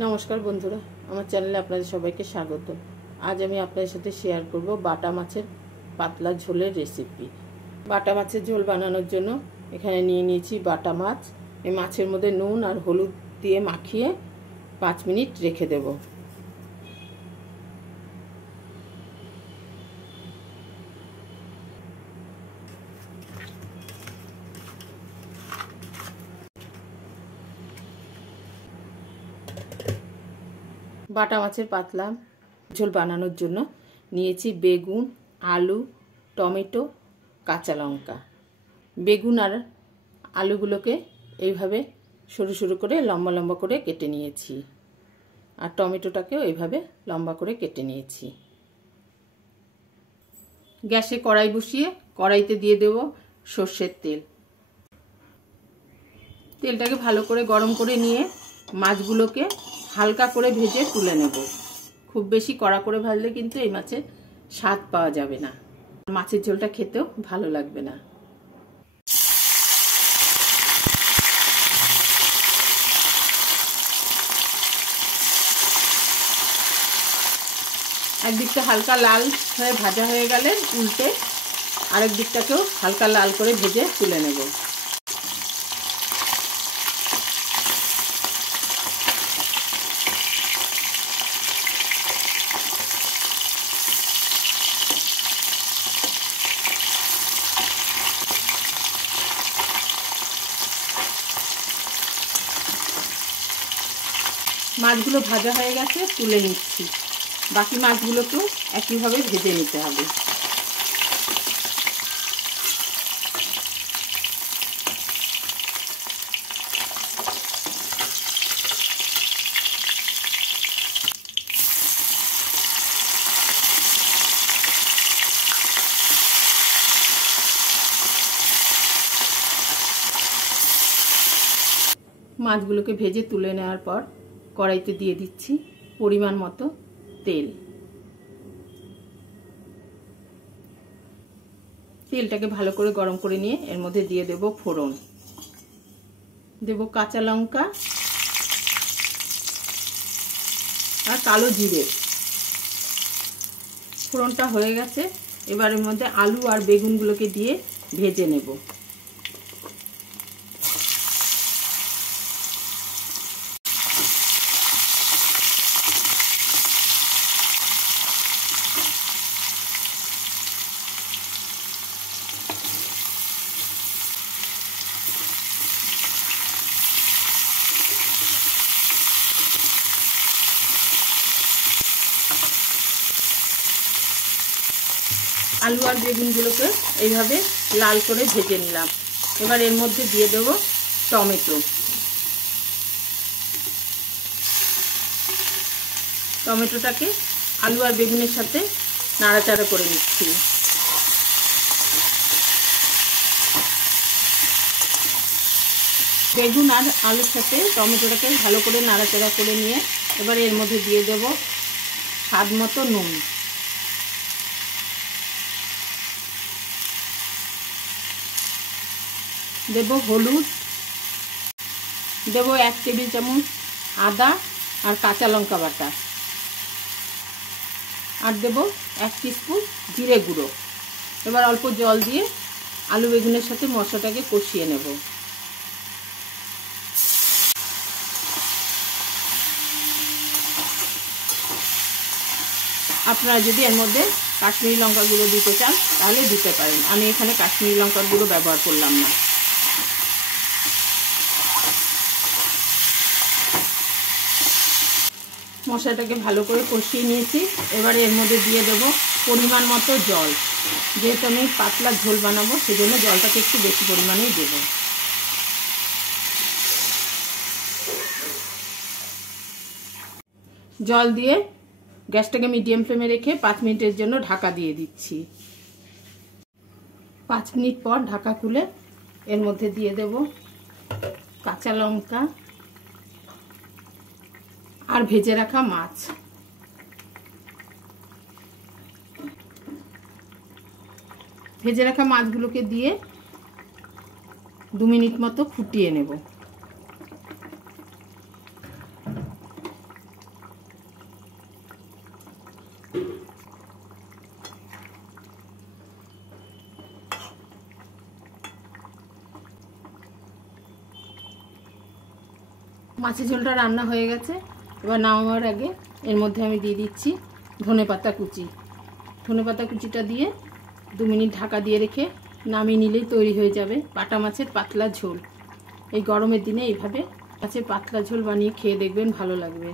নমস্কার বন্ধুরা, আমার চ্যানেলে আপনাদের সবাইকে স্বাগত। আজ আমি আপনাদের সাথে শেয়ার করব বাটা মাছের পাতলা ঝোলের রেসিপি। বাটা মাছের ঝোল বানানোর জন্য এখানে নিয়ে নিয়েছি বাটা মাছ। এই মাছের মধ্যে নুন আর হলুদ দিয়ে মাখিয়ে 5 মিনিট রেখে দেব। বাটা মাছের পাতলা ঝোল বানানোর জন্য নিয়েছি বেগুন, আলু, টমেটো, কাঁচা লঙ্কা। বেগুন আর আলুগুলোকে এইভাবে সরু সরু করে লম্বা লম্বা করে কেটে নিয়েছি, আর টমেটোটাকেও এইভাবে লম্বা করে কেটে নিয়েছি। গ্যাসে কড়াই বসিয়ে কড়াইতে দিয়ে দেব সর্ষের তেল। তেলটাকে ভালো করে গরম করে নিয়ে মাছগুলোকে হালকা করে ভেজে তুলে নেব। খুব বেশি কড়া করে ভাজলে কিন্তু এই মাছের স্বাদ পাওয়া যাবে না, মাছের ঝোলটা খেতেও ভালো লাগবে না। একদিকটা হালকা লাল হয়ে ভাজা হয়ে গেলে উল্টে আরেক দিকটাকেও হালকা লাল করে ভেজে তুলে নেব। মাছগুলো ভাজা হয়ে গেছে, তুলে নিচ্ছি। বাকি মাছগুলোকেও একইভাবে ভেজে নিতে হবে। মাছগুলোকে ভেজে তুলে নেওয়ার পর কড়াইতে দিয়ে দিচ্ছি পরিমাণ মতো তেল। তেলটাকে ভালো করে গরম করে নিয়ে এর মধ্যে দিয়ে দেব ফোড়ন, দেব কাঁচা লঙ্কা আর কালো জিরে। ফোড়নটা হয়ে গেছে, এবার এর মধ্যে আলু আর বেগুনগুলোকে দিয়ে ভেজে নেব। আলু আর বেগুনগুলোকে এইভাবে লাল করে ভেজে নিলাম। এবার এর মধ্যে দিয়ে দেব টমেটো। টমেটোটাকে আলু আর বেগুনের সাথে নাড়াচাড়া করে নিচ্ছি। বেগুন আর আলুর সাথে টমেটোটাকে ভালো করে নাড়াচাড়া করে নিয়ে এবার এর মধ্যে দিয়ে দেব স্বাদ মতো নুন। দেব হলুদ, দেব 1 টেবিল চামচ আদা আর কাঁচা লঙ্কা বাটা, আর দেব 1 টিস্পুন জিরে গুঁড়ো। এবার অল্প জল দিয়ে আলু বেগুনের সাথে মশলাটাকে কষিয়ে নেব। আপনারা যদি এর মধ্যে কাশ্মীরি লঙ্কা গুঁড়ো দিতে চান তাহলে দিতে পারেন, আমি এখানে কাশ্মীরি লঙ্কা গুঁড়ো ব্যবহার করলাম না। মশলাটাকে ভালো করে কষিয়ে নিয়েছি, এবারে এর মধ্যে দিয়ে দেব পরিমাণ মতো জল। যেহেতু আমি পাতলা ঝোল বানাবো সেজন্য জলটাকে একটু বেশি পরিমাণেই দেব। জল দিয়ে গ্যাসটাকে মিডিয়াম ফ্লেমে রেখে 5 মিনিটের জন্য ঢাকা দিয়ে দিচ্ছি। 5 মিনিট পর ঢাকা খুলে এর মধ্যে দিয়ে দেব কাঁচা লঙ্কা আর ভেজে রাখা মাছ। ভেজে রাখা মাছগুলোকে দিয়ে 2 মিনিট মতো ফুটিয়ে নেব। মাছের ঝোলটা রান্না হয়ে গেছে। এবার নামাবার আগে এর মধ্যে আমি দিয়ে দিচ্ছি ধনেপাতা কুচি। ধনেপাতা কুচিটা দিয়ে 2 মিনিট ঢাকা দিয়ে রেখে নামিয়ে নিলেই তৈরি হয়ে যাবে বাটা মাছের পাতলা ঝোল। এই গরমের দিনে এইভাবে মাছের পাতলা ঝোল বানিয়ে খেয়ে দেখবেন, ভালো লাগবে।